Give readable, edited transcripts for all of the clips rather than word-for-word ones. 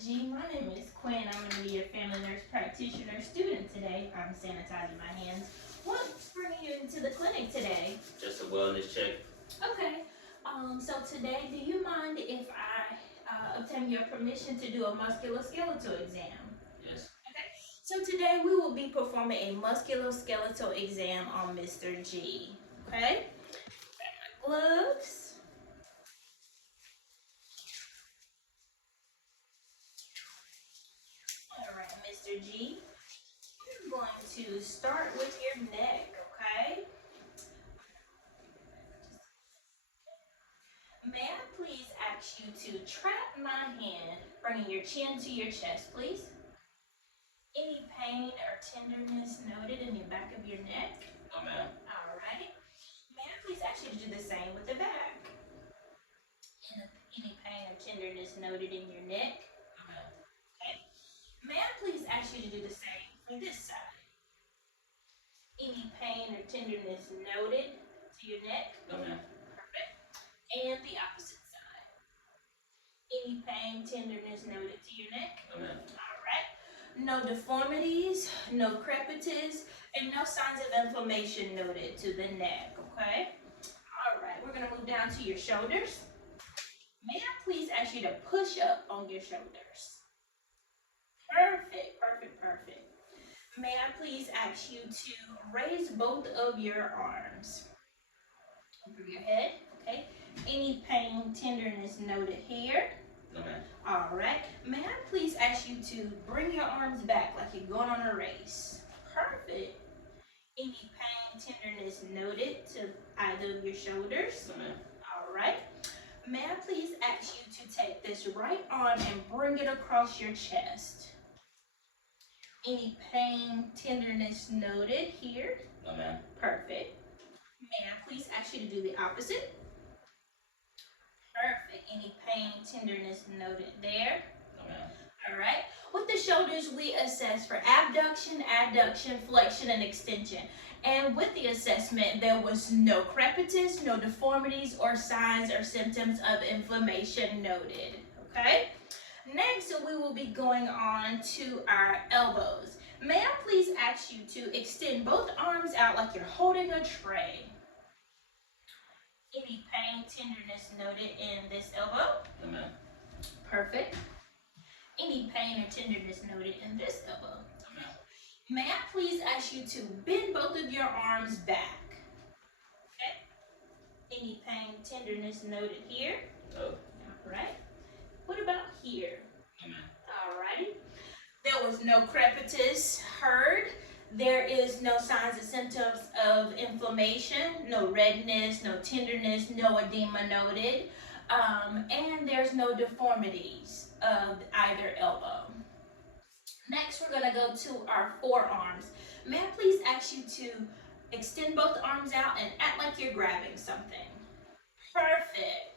G. My name is Quinn. I'm going to be your family nurse practitioner student today. I'm sanitizing my hands. What's bringing you into the clinic today? Just a wellness check. Okay. So today, do you mind if I obtain your permission to do a musculoskeletal exam? Yes. Okay. So today we will be performing a musculoskeletal exam on Mr. G. Okay. Gloves. All right, Mr. G. I'm going to start with your neck, okay? May I please ask you to trap my hand, bringing your chin to your chest, please? Any pain or tenderness noted in the back of your neck? No, ma'am. All right. May I please ask you to do the same with the back? Any pain or tenderness noted in your neck? No, ma'am. Okay. May I please ask you to do the same for this side? Any pain or tenderness noted to your neck? No, ma'am. Perfect. And the opposite side. Any pain, tenderness noted to your neck? No, ma'am. All right. No deformities, no crepitus, and no signs of inflammation noted to the neck, okay? All right, we're gonna move down to your shoulders. May I please ask you to push up on your shoulders? Perfect, perfect, perfect. May I please ask you to raise both of your arms over your head, okay? Any pain, tenderness noted here? No, ma'am. All right. May I please ask you to bring your arms back like you're going on a race? Perfect. Any pain, tenderness noted to either of your shoulders? No, ma'am. All right. May I please ask you to take this right arm and bring it across your chest? Any pain, tenderness noted here? No, ma'am. Perfect. May I please ask you to do the opposite? Perfect. Any pain, tenderness noted there? No, ma'am. All right. With the shoulders, we assess for abduction, adduction, flexion, and extension. And with the assessment, there was no crepitus, no deformities, or signs or symptoms of inflammation noted. Okay. Next, we will be going on to our elbows. May I please ask you to extend both arms out like you're holding a tray? Any pain, tenderness noted in this elbow? No, ma'am. Perfect. Any pain or tenderness noted in this elbow? No, ma'am. May I please ask you to bend both of your arms back? Okay. Any pain, tenderness noted here? No. All right. What about here? No, ma'am. All righty. There was no crepitus heard. There is no signs or symptoms of inflammation, no redness, no tenderness, no edema noted, and there's no deformities of either elbow. Next, we're going to go to our forearms. May I please ask you to extend both arms out and act like you're grabbing something? Perfect.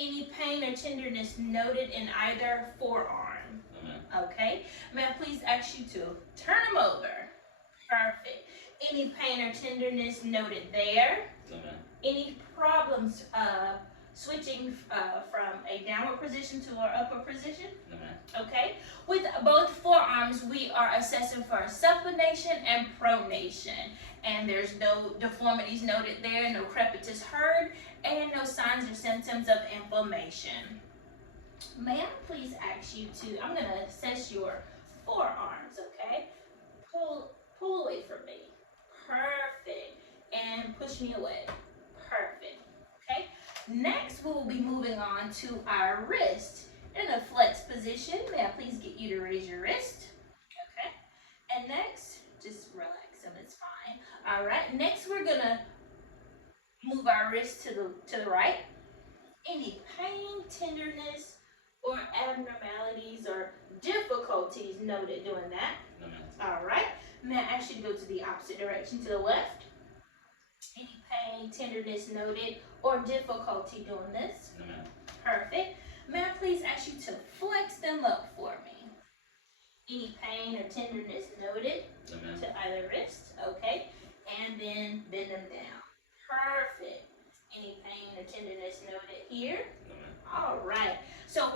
Any pain or tenderness noted in either forearm? No, ma'am. Okay. May I please ask you to turn them over? Perfect. Any pain or tenderness noted there? No, ma'am. Any problems switching from a downward position to an upward position? No, ma'am. Okay. With both forearms, we are assessing for supination and pronation. And there's no deformities noted there, no crepitus heard, and no signs or symptoms of inflammation. May I please ask you to, I'm going to assess your forearms, okay? Pull away from me. Perfect. And push me away. Perfect. Okay? Next, we will be moving on to our wrist. In a flex position, may I please get you to raise your wrist? Okay. And next, just relax and it's fine. All right. Next, we're going to move our wrist to the right. Any pain, tenderness, or abnormalities or difficulties noted doing that? No, ma'am. All right. May I ask you to go to the opposite direction, to the left? Any pain, tenderness noted, or difficulty doing this? No, ma'am. Perfect. May I please ask you to flex them up for me? Any pain or tenderness noted No, ma'am. to either wrist? Okay. And then bend them down. Perfect. Any pain or tenderness noted here? No, ma'am. All right. So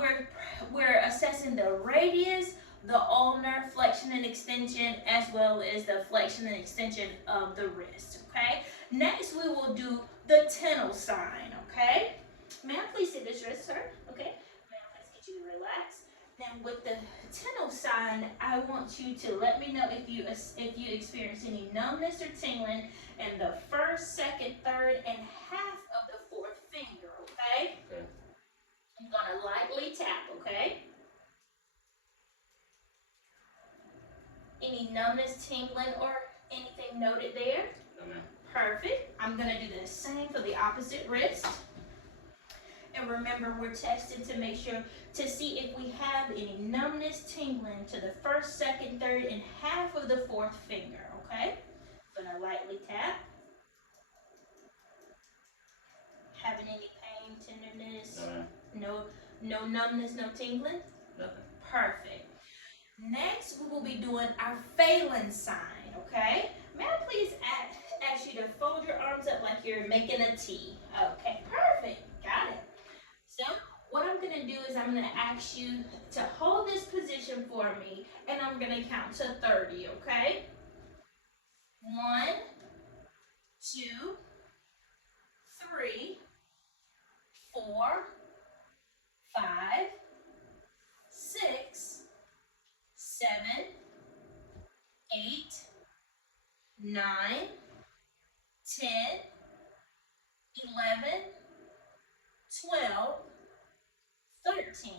we're assessing the radius, the ulnar flexion and extension, as well as the flexion and extension of the wrist. Okay. Next, we will do the Tennel sign. Okay. May I please sit this wrist, sir? Okay. May I please get you to relax? Then with the Tennel sign, I want you to let me know if you experience any numbness or tingling in the first, second, third, and half of the fourth finger. Okay. Okay. I'm gonna lightly tap, okay? Any numbness, tingling, or anything noted there? No, ma'am. Perfect. I'm gonna do the same for the opposite wrist. And remember, we're testing to make sure to see if we have any numbness, tingling to the first, second, third, and half of the fourth finger, okay? I'm gonna lightly tap. Having any pain, tenderness? No, ma'am. No numbness, no tingling? Nothing. Perfect. Next, we will be doing our Phelan sign, okay? May I please ask you to fold your arms up like you're making a T? Okay, perfect. Got it. So, what I'm going to do is I'm going to ask you to hold this position for me, and I'm going to count to 30, okay? 1, 2, 3, 4, 5, 6, 7, 8, 9, 10, 11, 12, 13,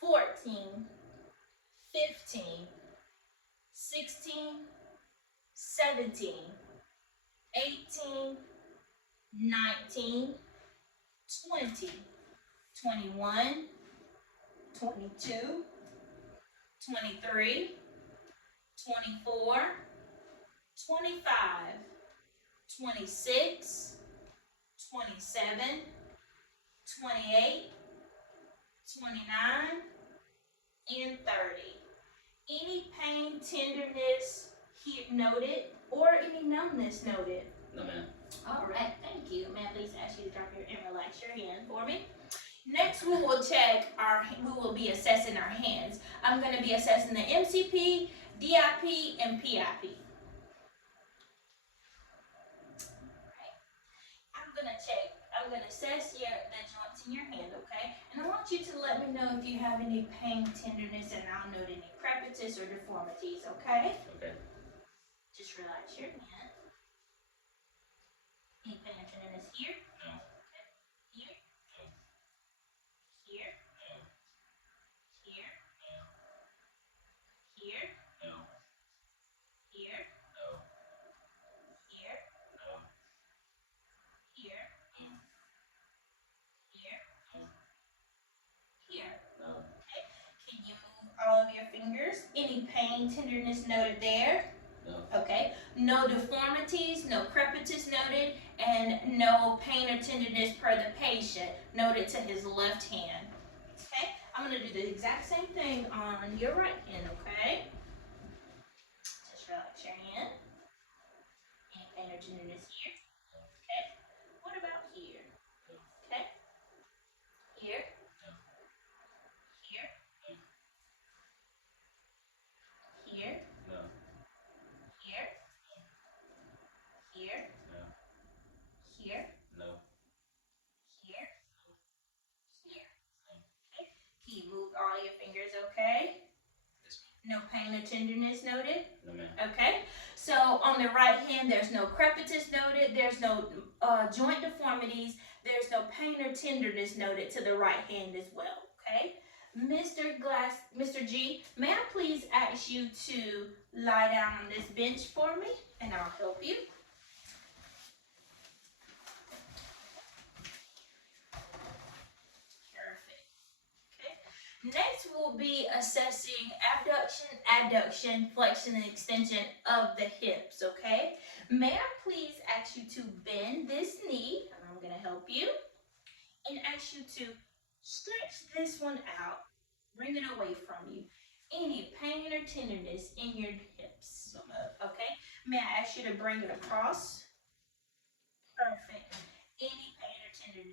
14, 15, 16, 17, 18, 19, 20, 21, 22, 23, 24, 25, 26, 27, 28, 29, and 30. Any pain, tenderness here noted, or any numbness noted? No, ma'am. All right, thank you. May I please ask you to drop your and relax your hand for me? Next, we will be assessing our hands. I'm going to be assessing the MCP, DIP, and PIP. I'm going to assess the joints in your hand, okay? And I want you to let me know if you have any pain, tenderness, and I'll note any crepitus or deformities, okay? Okay. Just relax your hand. Any pain or tenderness here? No. Okay. Here? No. Here? No. Here? No. Here? No. Here? No. Here? No. Here? No. Here? No. Here? No. Okay. Can you move all of your fingers? Any pain, tenderness noted there? No. Okay. No deformities, no crepitus noted, and no pain or tenderness per the patient noted to his left hand. Okay. I'm going to do the exact same thing on your right hand, okay? Just relax your hand. Any pain or tenderness here? Okay. What about here? Okay. Here? Here? Here? No. Here? Here? No. Here? No. Here? Here? Okay. Can you move all your fingers, okay? Yes, No pain or tenderness noted? no, ma'am. Okay. So on the right hand, there's no crepitus noted. There's no joint deformities. There's no pain or tenderness noted to the right hand as well. Okay. Mr. G, may I please ask you to lie down on this bench for me, and I'll help you. Perfect. Okay. Next, we'll be assessing abduction, adduction, flexion, and extension of the hips. Okay. May I please ask you to bend this knee, and I'm going to help you, and ask you to stretch this one out. Bring it away from you. Any pain or tenderness in your hips? No, ma'am. Okay. May I ask you to bring it across? Perfect.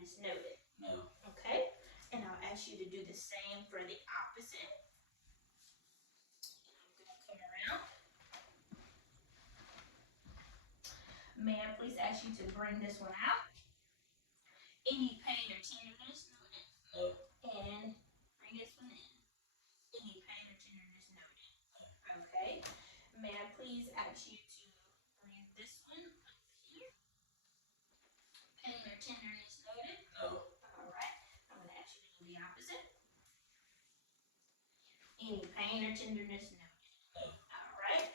tenderness noted? No. Okay, and I'll ask you to do the same for the opposite. I'm going to come around. May I please ask you to bring this one out? Any pain or tenderness noted? No. And bring this one in. Any pain or tenderness noted? Okay. May I please ask you to bring this one up here? Pain or tenderness noted? No. All right. I'm going to ask you to do the opposite. Any pain or tenderness noted? No. All right.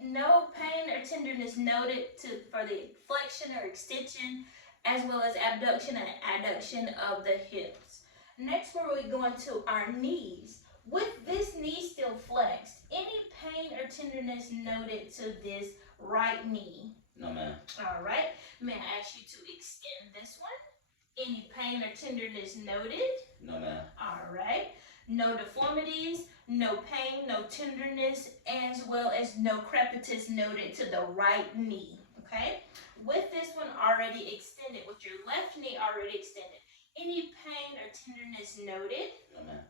No pain or tenderness noted for the flexion or extension, as well as abduction and adduction of the hips. Next, we're going to our knees. With this knee still flexed, any pain or tenderness noted to this right knee? No, ma'am. All right. May I ask you to extend this one? Any pain or tenderness noted? No, ma'am. All right. No deformities, no pain, no tenderness, as well as no crepitus noted to the right knee. Okay. With this one already extended, with your left knee already extended, any pain or tenderness noted? No, ma'am.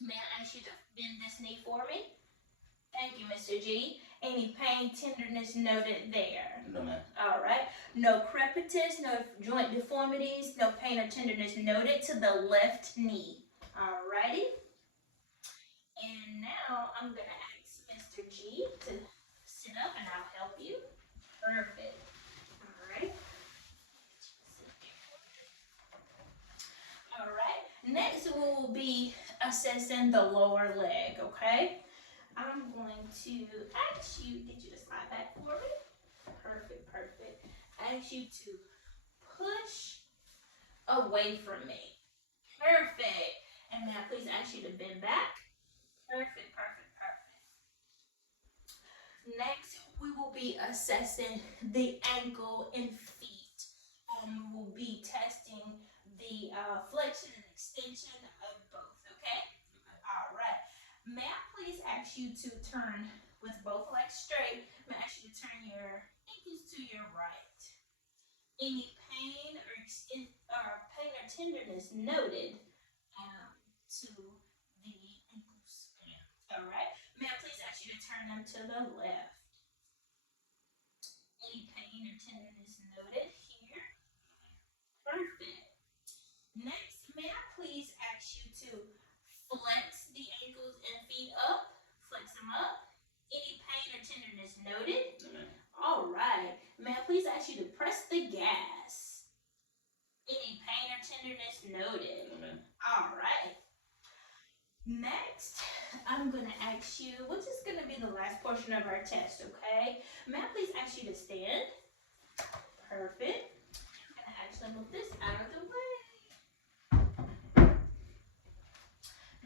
May I ask you to bend this knee for me? Thank you, Mr. G. Any pain, tenderness noted there? No, ma'am. All right. No crepitus, no joint deformities, no pain or tenderness noted to the left knee. All righty. And now I'm going to ask Mr. G to sit up and I'll help you. Perfect. All right. All right. Next, we will be assessing the lower leg, okay? I'm going to ask you, get you to slide back for me. Perfect, perfect. Ask you to push away from me. Perfect. And may I please ask you to bend back? Perfect, perfect, perfect. Next, we will be assessing the ankle and feet. We will be testing the flexion and extension of both, okay? All right. May I please ask you to turn with both legs straight? May I ask you to turn your ankles to your right? Any pain or tenderness noted to the ankles? All right. May I please ask you to turn them to the left? Any pain or tenderness noted here? Perfect. Next, may I please ask you to flex the ankles and feet up? Flex them up. Any pain or tenderness noted? No, ma'am. All right. May I please ask you to press the gas? Any pain or tenderness noted? No, ma'am. All right. Next, I'm going to ask you, which is going to be the last portion of our test, okay? May I please ask you to stand? Perfect. I'm going to actually move this out of the way.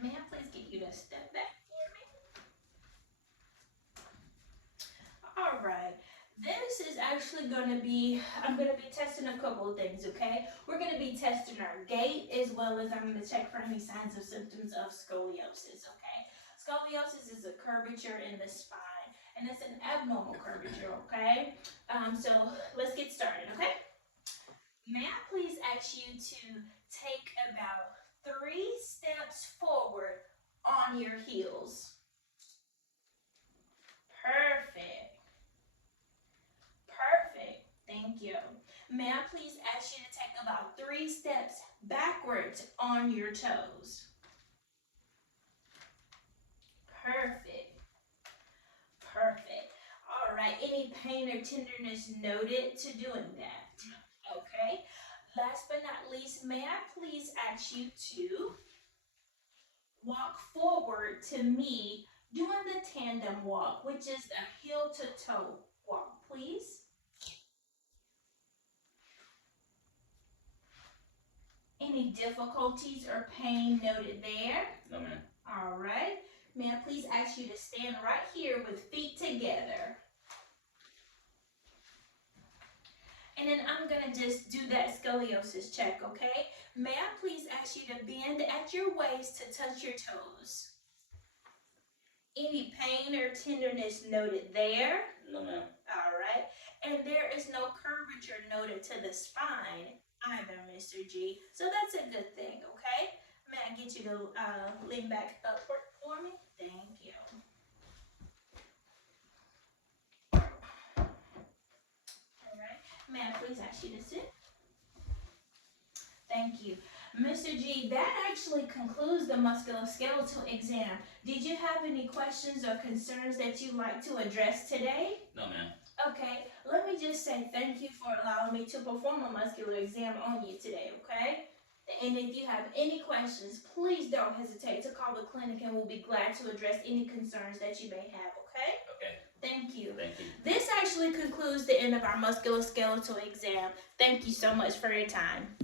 May I please get you to step back for me? All right. This is actually going to be, I'm going to be testing a couple of things, okay? We're going to be testing our gait, as well as I'm going to check for any signs of symptoms of scoliosis, okay? Scoliosis is a curvature in the spine, and it's an abnormal curvature, okay? So let's get started, okay? May I please ask you to take about 3 steps forward on your heels? Perfect. Perfect. Thank you. May I please ask you to take about 3 steps backwards on your toes? Perfect. Perfect. All right. Any pain or tenderness noted to doing that? Okay. Last but not least, may I please ask you to walk forward to me doing the tandem walk, which is a heel to toe walk, please? Any difficulties or pain noted there? No, ma'am. All right. May I please ask you to stand right here with feet together? And then I'm going to just do that scoliosis check, okay? May I please ask you to bend at your waist to touch your toes? Any pain or tenderness noted there? No, ma'am. All right. and there is no curvature noted to the spine either, Mr. G. So that's a good thing, okay? May I get you to lean back upward for me? Thank you. All right. May I please ask you to sit? Thank you. Mr. G, that actually concludes the musculoskeletal exam. Did you have any questions or concerns that you'd like to address today? No, ma'am. Okay, let me just say thank you for allowing me to perform a muscular exam on you today, okay? And if you have any questions, please don't hesitate to call the clinic and we'll be glad to address any concerns that you may have, okay? Okay. Thank you. Thank you. This actually concludes the end of our musculoskeletal exam. Thank you so much for your time.